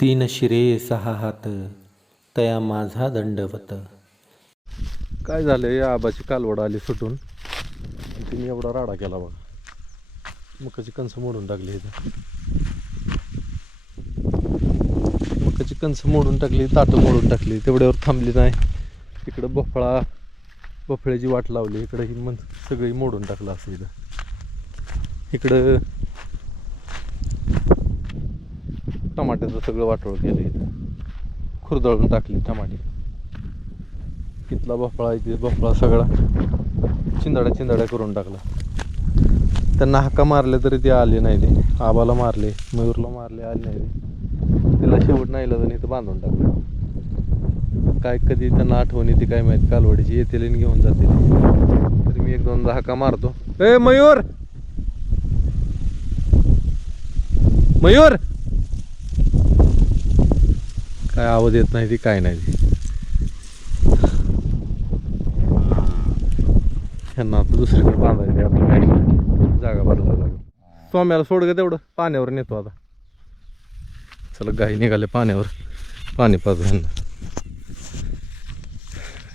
तीन शिरे सहा हात तया माझा दंडवत. काय झालं? या आबाची कालवड आली सुटून. आणि तिने एवढा राडा केला बघा. मकाची कणसं मोडून टाकली इथं. मकाची कणसं मोडून टाकली ताटं मोडून टाकली. तेवढ्यावर थांबली नाही. इकडं भोपळा भोपळ्याची वाट लावली. इकडं ही मन सगळी मोडून टाकलं असं इथं. इकडं टमाट्याचं सगळं वाटोळ केलं इथं खुरदळून टाकली टमाटे. तिथला भोपळा इथे भोपळा सगळा चिंदाड्या चिंदाड्या करून टाकला. त्यांना हाका मारले तरी ते आले नाही ते. आबाला मारले मयूरला मारले आले नाही ते. तिला शेवट नाही तर इथं बांधून टाकलं. काय कधी त्यांना आठवण येते काय माहिती कालवडीची येतील आणि घेऊन जातील. तरी मी एक दोनदा हाका मारतो. ए मयूर! मयूर! काय आवाज येत नाही ती काय नाही. ती ह्यांना आता दुसरीकडे बांधायचे आपल्या जागा भरला जागा सोम्याला सोड ग तेवढं पाण्यावर नेतो आता. चला गाई निघाले पाण्यावर. पाणी पाजू ह्यांना.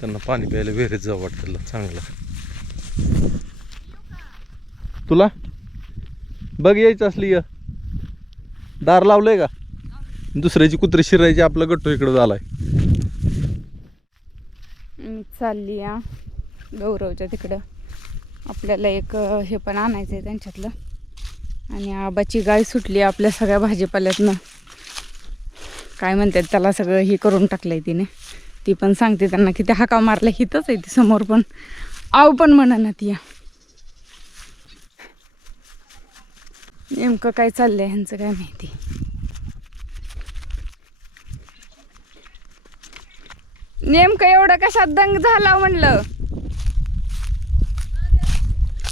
त्यांना पाणी प्यायला विहिरीत जाऊ वाटतं चांगलं. तुला? बघ यायचं असली दार लावलंय का? दुसऱ्याची कुत्री शिरायची आपला गट्टू इकडं झालाय. चालली या गौरवच्या तिकडं. आपल्याला एक हे पण आणायचं आहे त्यांच्यातलं. आणि आबाची गाय सुटली आपल्या सगळ्या भाजीपाल्यातनं. काय म्हणतात त्याला सगळं हे करून टाकलं आहे तिने. ती पण सांगते त्यांना किती हाका मारलं हितच आहे ती समोर पण. आव पण म्हणा ना ती या. नेमकं काय चाललंय ह्यांचं काय माहिती. नेमकं एवढं कशात दंग झाला म्हणलं?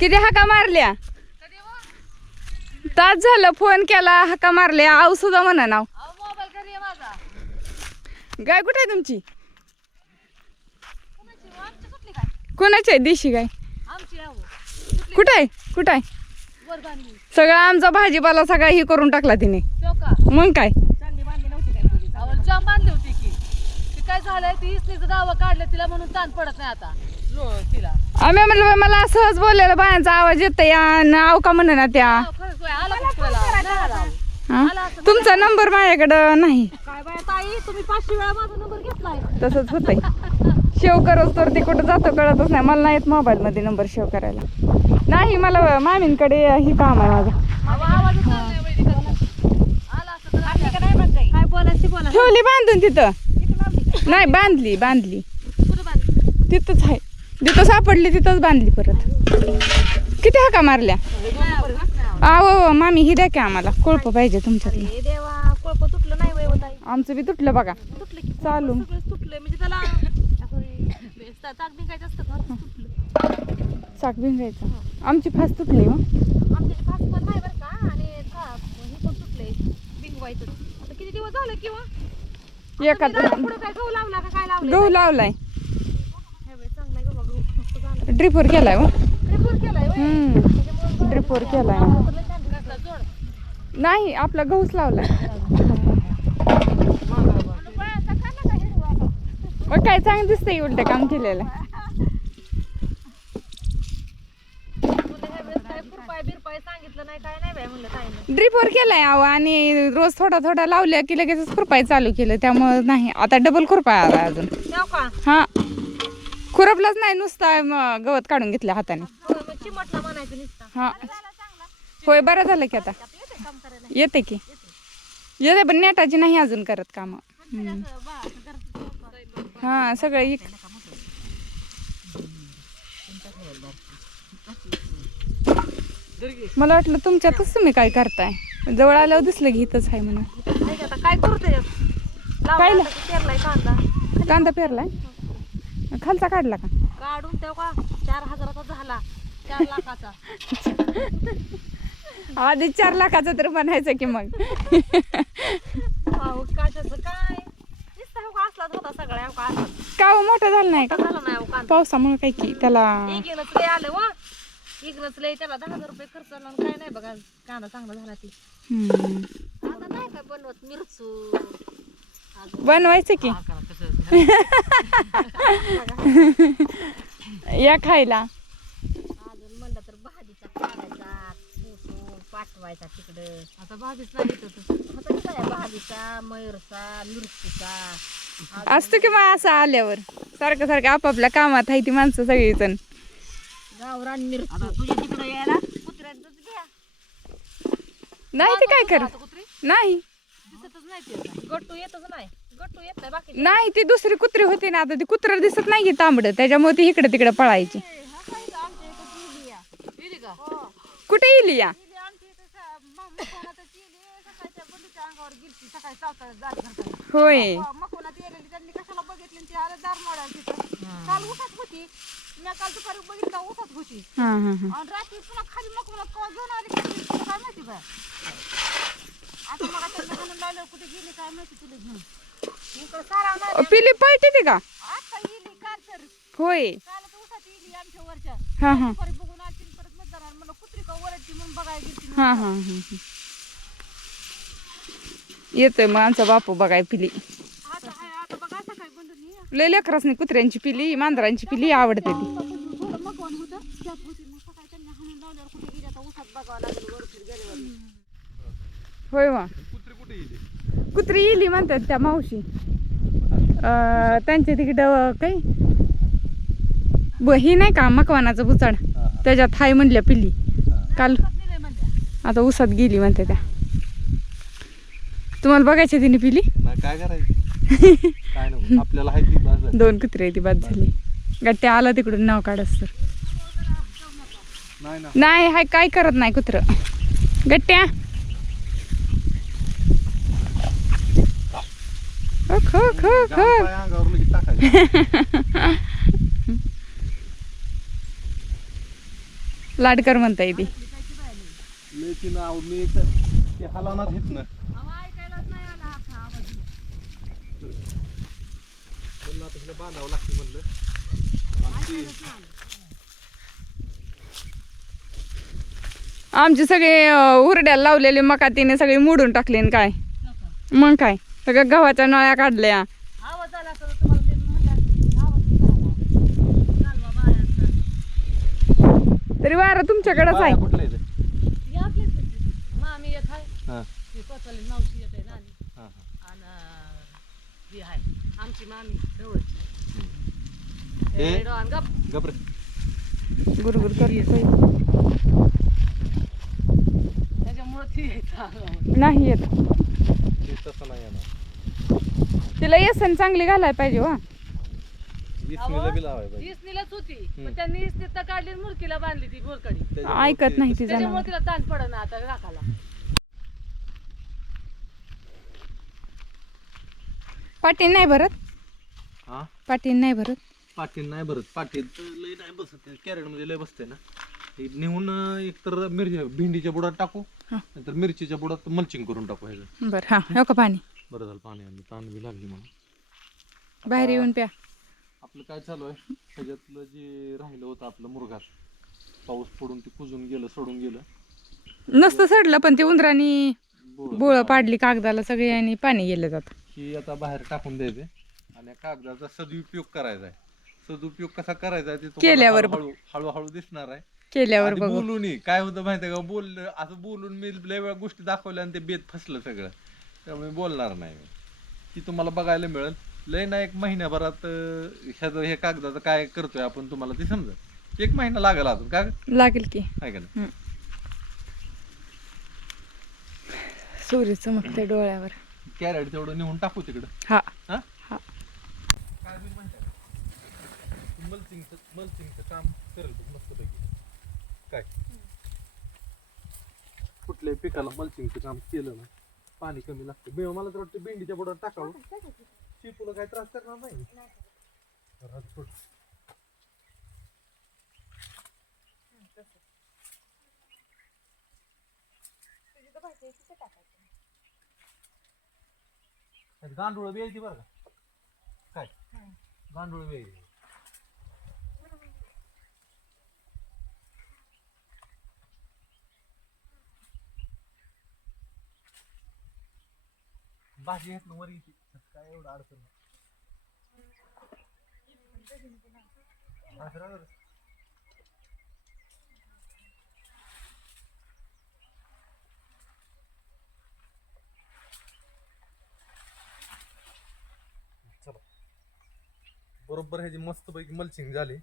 किती हाका मारल्या? तास झालं फोन केला हाका मारल्या. आव सुद्धा म्हणा नाव. गाय कुठे आहे तुमची? कोणाची आहे देशी गाय? कुठे आहे? कुठे आहे? सगळा आमचा भाजीपाला सगळा हे करून टाकला तिने. मग काय आवल जाम बांधली होती की ती काय झालंय? ती इसलीचं दावा काढलं तिला म्हणून ताण पडत नाही आता. लो तिला. आम्ही म्हणलं बाई, मला सहज बोललेला बायांचा आवाज येतो या नाव का म्हणा ना त्या. अहो, खरंच होय, आला का तुला? नाही आला. हा? तुमचा नंबर माझ्याकडं नाही. काय बाय ताई तुम्ही पाचशे वेळा माझा नंबर घेतलाय. तसंच होतंय. शेव करत तर ते कुठं जातो कळतच नाही. मला नाही येत मोबाईलमध्ये नंबर शेव करायला. नाही मला मामींकडे ही काम आहे माझं. अहो, आवाजच नाही वैदिकाचा. आला असं तर आल्या. काय बोलायची बोला. ठेवली बांधून तिथं. नाही बांधली बांधली? तिथंच आहे. जिथं सापडली तिथंच बांधली परत. किती हाका मारल्या? आहो मामी ही द्या की आम्हाला. कोळप पाहिजे तुमच्यातलं. देवा कोळप तुटलं नाही वय आमचं बी तुटलं बघा. तुटलं की चालू. सगळंच तुटलंय म्हणजे त्याला चाक निघायचं असतं तुटलं. चाक भिंगायचं आमची फास तुटली हो. आमच्या फास पण नाही बरं का आणि का हे पण आता किती दिवस झालं किंवा एका गहू लावला का काय लावलं गहू लावलाय. ड्रिपवर केलाय हो. केलाय नाही आपला गहूच लावलाय. मग काय चांगलं दिसतंय उलट काम केलेलं तुला ह्या वेळेस काय खुरपाय बिरपाय सांगितलं नाही काय नाही बाय म्हणलं ताईनं ड्रिपवर केलाय आणि रोज थोडा थोडा लावल्या की लगेच खुरपाय चालू केलं. त्यामुळे नाही. आता डबल खुरपाय आला अजून. का? हा. खुरपलाच नाही नुसता गवत काढून घेतल्या हाताने. नुसतं. हा. होय बरं झालं की आता. येते की. येते पण नेटाची नाही अजून करत काम. हा सगळं मला वाटलं तुमच्यातच तुम्ही काय करताय. जवळ आल्यावर दिसलं की इथंच आहे म्हणून. काय करतोय काय ला- पेरलाय कांदा. कांदा पेरलाय? खालचा काढला का? काढून तेव्हा चार हजाराचा झाला. चार लाखाचा. आधी चार लाखाचा तर म्हणायचं की मग. अहो, कशाचं काय? नुसता हो का? असलाच होता सगळ्या हो का? असलाच. का हो मोठं झालं नाही का? झालं नाही हो कांदा. पावसामुळे काय की त्याला लय आलं व इकडंच लय त्याला दहा हजार रुपये खर्च आला आणि काय नाही बघा कांदा चांगला झाला ती. हम्म. आता नाही काय बनवत मिरचू? बनवायचं की? या खायला. अजून म्हणलं तर भाजीचा काढायचा पाठवायचा तिकडं. आता भाजीच नाही येत होतं. आता काय भाजीचा मयूरचा मिरचीचा. असतो की मग असं आल्यावर. सारखं सारखं आपापल्या कामात आहे ती माणसं सगळीजण. गावरान मिरची. तुझ्या तिकडं यायला कुत्र्यांचंच घ्या. नाही ते काय आता कुत्री? नाही. दिसतच नाही ते. गट्टू येतच नाही. गट्टू येत नाही बाकी नाही ती दुसरी कुत्री होती ना आता ती कुत्र दिसत नाही की तांबडं. त्याच्यामुळे ती इकडे तिकडे पळायची. का? कुठे येईल या? होय. मकोनात येलेली त्यांनी कशाला बघितली ती आलं दार मोडायला तिथं काल उसात होती. मी काल दुपारी बघितलं उसात होती. हा हा हा. आणि रात्री पुन्हा खाली घेऊन आली तुला काय माहिती आता मग आता लग्न लावल्यावर कुठे गेली काय माहिती तुला घेऊन. इकडं सारा अ, नाही पिली पळते ती का? आता येली काल तर. होय. काल तर येली आमच्या वरच्या. हा हा. दुपारी बघून आली तिने परत मला कुत्री का वरडती म्हणून बघायला गेली हा हा हा येतोय मग आमचा बापू बघाय पिली आता हाय आता बघा सकाळी बंधून ये लय लेकरासनी कुत्र्यांची पिली मांजरांची पिली आवडते ती. होय वा. कुत्री इली येली म्हणतात त्या मावशी. त्यांच्या तिकडं काही? ब ही नाही का मकवानाचं बुचाड? त्याच्यात हाय म्हणल्या पिल्ली काल आता उसात गेली म्हणते त्या. तुम्हाला बघायची तिने पिली? काय करायचं? काय नको आपल्याला हाय ती बाजार दोन कुत्रे ती बाद झाली. गट्ट्या आला तिकडून नाव काढस तर. नाही ना. नाही हाय काय करत नाही कुत्र. गट्ट्या पाय अंगावर लगेच टाकायचं. लाडकर म्हणता येते मी ती नाव मी ते घेत ना म्हणलं आता हिला बांधावं लागते म्हणलं. आमचे सगळे उरड्याला लावलेले मका तिने सगळे मोडून टाकले काय? मग काय? सगळं गव्हाच्या नळ्या काढल्या. तरी वारा तुमच्याकडेच आहे. ही आहे. आमची मामी ढवळची. हे? हे डोळा गप. गबरे गुरगुर करते त्याच्यामुळे ती. नाही येत. ते तसं नाही येणार. तिला येसन चांगली घालायला पाहिजे वा बी लावाय पाहिजे. इसनीलाच होती. पण त्यांनी इसनीत काढली आणि मुरकीला बांधली ती बोरकडी त्याच्यामुळे ऐकत नाही ती त्याच्यामुळे तिला ताण पडत ना आता राखाला पाटील नाही भरत? हां? पाटील नाही भरत. पाटील नाही भरत. पाटील तर लय नाही बसत. कॅरेटमध्ये लय बसते ना. नेऊन एक तर मिरची भेंडीच्या बुडात टाकू. हा. नंतर मिरचीच्या बुडात मल्चिंग करून टाकू ह्याचं. बरं हा हो का पाणी? बरं झालं पाणी आणलं. ताण बी लागली मला बाहेर येऊन प्या. आपलं काय चालू आहे? त्याच्यातलं जे राहिलं होतं आपलं मुरघास पाऊस पडून ते कुजून गेलं सोडून गेलं. नसतं सडलं पण ते उंदरानी बोळं. बोळ पाडली. कागदाला सगळे आणि पाणी गेलं जात. ही आता बाहेर टाकून द्यायचे. आणि या कागदाचा सदुपयोग करायचा आहे. सदुपयोग कसा करायचा आहे ते तुम्हाला केल्यावर हळूहळू हळूहळू दिसणार आहे. केल्यावर बघू. बोलून काय होतं माहितीये का? बोल असं बोलून मी लय वेळा गोष्टी दाखवल्या आणि ते बेत फसलं सगळं. त्यामुळे बोलणार नाही मी. ती तुम्हाला बघायला मिळेल. लय ना एक महिन्याभरात अं, ह्याचं हे कागदाचं काय करतोय आपण तुम्हाला ते समजा. एक महिना लागेल अजून काय लागेल की. आहे का नाही? सूर्य चमकते डोळ्यावर. कॅरेट तेवढं नेऊन टाकू तिकडं. हा. काय बी मल्चिंगचं मल्चिंगचं काम करेल बघ मस्तपैकी काय कुठल्याही पिकाला मल्चिंगचं काम केलं ना पाणी कमी लागतं. बे मला तर वाटतं भेंडीच्या बुडात टाकावं. शिपूला काही त्रास करणार नाही. त्यात गांडूळ बी यायची बरं का? काय? गांडूळ यायची भाजी आहेत वर येते काय एवढं अडचण चला बरोबर ह्याची मस्तपैकी मल्चिंग झाली.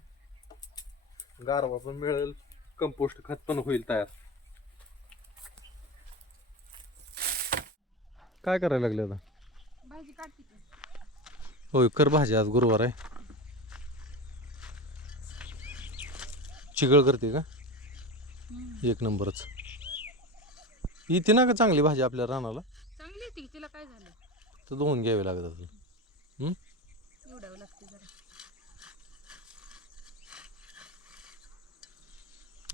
गारवा पण मिळेल कंपोस्ट खत पण होईल तयार. काय करायला लागले आता? भाजी काढते होय कर भाजी आज गुरुवार आहे. चिगळ करते का? एक नंबरच. येते ना का चांगली भाजी आपल्या रानाला? चांगली ती तिला काय झालं? तर धुवून घ्यावी लागत असेल हम्म? निवडावं लागते जरा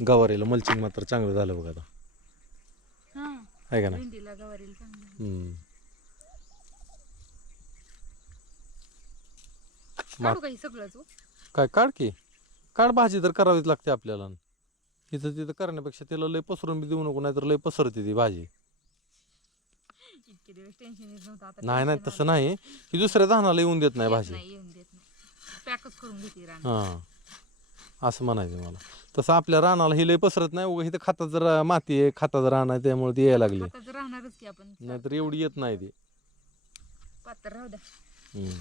गवारीला मल्चिंग मात्र चांगलं झालं बघा आता. हां. आहे का नाही? भेंडीला गवारीला चांगली. हम्म. काढू काही सगळंच हो? काय काढ की. काढ भाजी तर करावीच लागते आपल्याला. इथं तिथं करण्यापेक्षा तिला लय पसरून बी देऊ नको नाही तर लय पसरते ती भाजी. इतके दिवस टेन्शन येत नव्हतं आता नाही नाही तसं नाही की दुसऱ्या धानाला येऊन देत नाही भाजी. नाही येऊन देत नाही. पॅकच करून घेते रान हां. असं म्हणायचं मला. तसं आपल्या रानाला ही लय पसरत नाही उगा इथं खातात जरा माती आहे खातात रान आहे त्यामुळे ती यायला लागली. आता जर राहणारच की आपण. नाहीतर एवढी येत नाही ती. पात्र राहू द्या. हम्म.